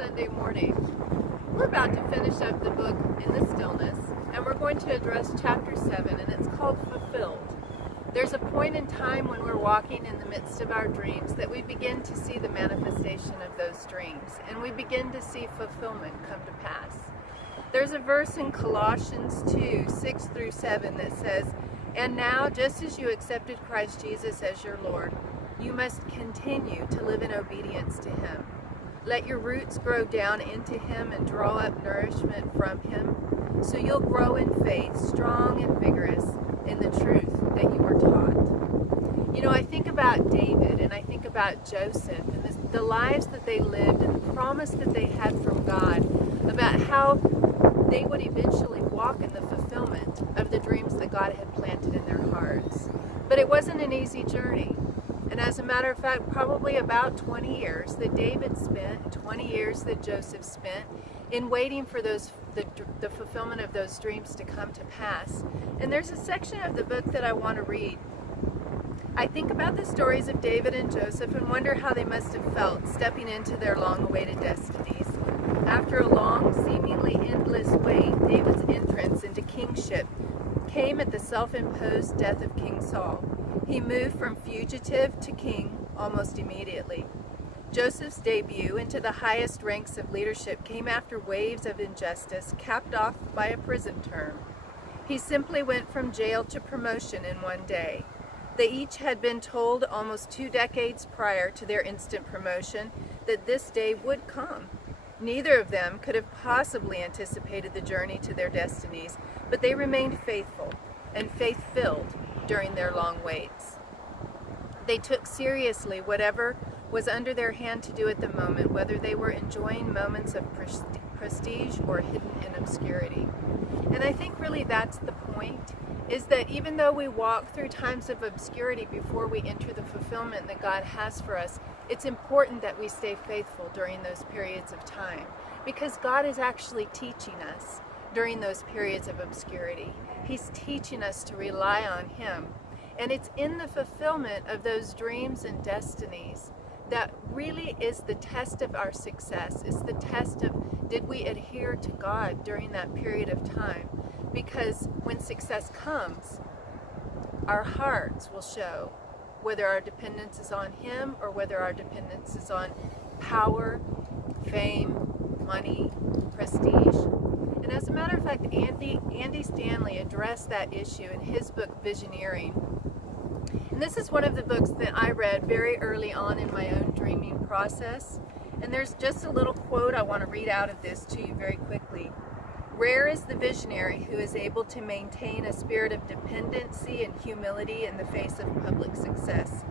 Sunday morning. We're about to finish up the book in the Stillness, and we're going to address chapter 7, and it's called Fulfilled. There's a point in time when we're walking in the midst of our dreams that we begin to see the manifestation of those dreams, and we begin to see fulfillment come to pass. There's a verse in Colossians 2, 6 through 7 that says, "And now, just as you accepted Christ Jesus as your Lord, you must continue to live in obedience to Him. Let your roots grow down into Him and draw up nourishment from Him, so you'll grow in faith, strong and vigorous in the truth that you were taught." You know, I think about David and I think about Joseph and the lives that they lived and the promise that they had from God about how they would eventually walk in the fulfillment of the dreams that God had planted in their hearts. But it wasn't an easy journey. And as a matter of fact, probably about 20 years that David spent, 20 years that Joseph spent in waiting for the fulfillment of those dreams to come to pass. And there's a section of the book that I want to read. I think about the stories of David and Joseph and wonder how they must have felt stepping into their long-awaited destinies. After a long, seemingly endless wait, David's entrance into kingship came at the self-imposed death of King Saul. He moved from fugitive to king almost immediately. Joseph's debut into the highest ranks of leadership came after waves of injustice, capped off by a prison term. He simply went from jail to promotion in one day. They each had been told almost 2 decades prior to their instant promotion that this day would come. Neither of them could have possibly anticipated the journey to their destinies, but they remained faithful and faith-filled during their long waits. They took seriously whatever was under their hand to do at the moment, whether they were enjoying moments of prestige or hidden in obscurity. And I think really that's the point, is that even though we walk through times of obscurity before we enter the fulfillment that God has for us, it's important that we stay faithful during those periods of time, because God is actually teaching us during those periods of obscurity. He's teaching us to rely on Him. And it's in the fulfillment of those dreams and destinies that really is the test of our success. It's the test of, did we adhere to God during that period of time? Because when success comes, our hearts will show whether our dependence is on Him or whether our dependence is on power, fame, money, prestige. And as a matter of fact, Andy Stanley addressed that issue in his book, Visioneering. And this is one of the books that I read very early on in my own dreaming process. And there's just a little quote I want to read out of this to you very quickly. "Rare is the visionary who is able to maintain a spirit of dependency and humility in the face of public success."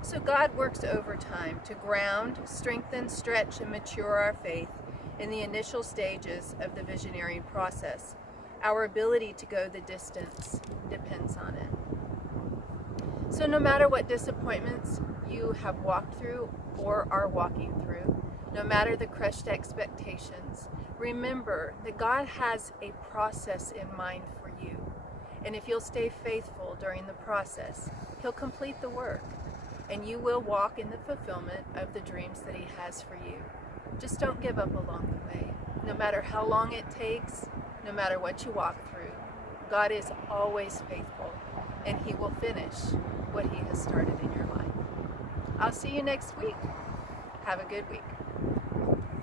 So God works overtime to ground, strengthen, stretch, and mature our faith in the initial stages of the visioneering process. Our ability to go the distance depends on it. So no matter what disappointments you have walked through or are walking through, no matter the crushed expectations, remember that God has a process in mind for you. And if you'll stay faithful during the process, He'll complete the work, and you will walk in the fulfillment of the dreams that He has for you. Just don't give up along the way. No matter how long it takes, no matter what you walk through, God is always faithful, and He will finish what He has started in your life. I'll see you next week. Have a good week.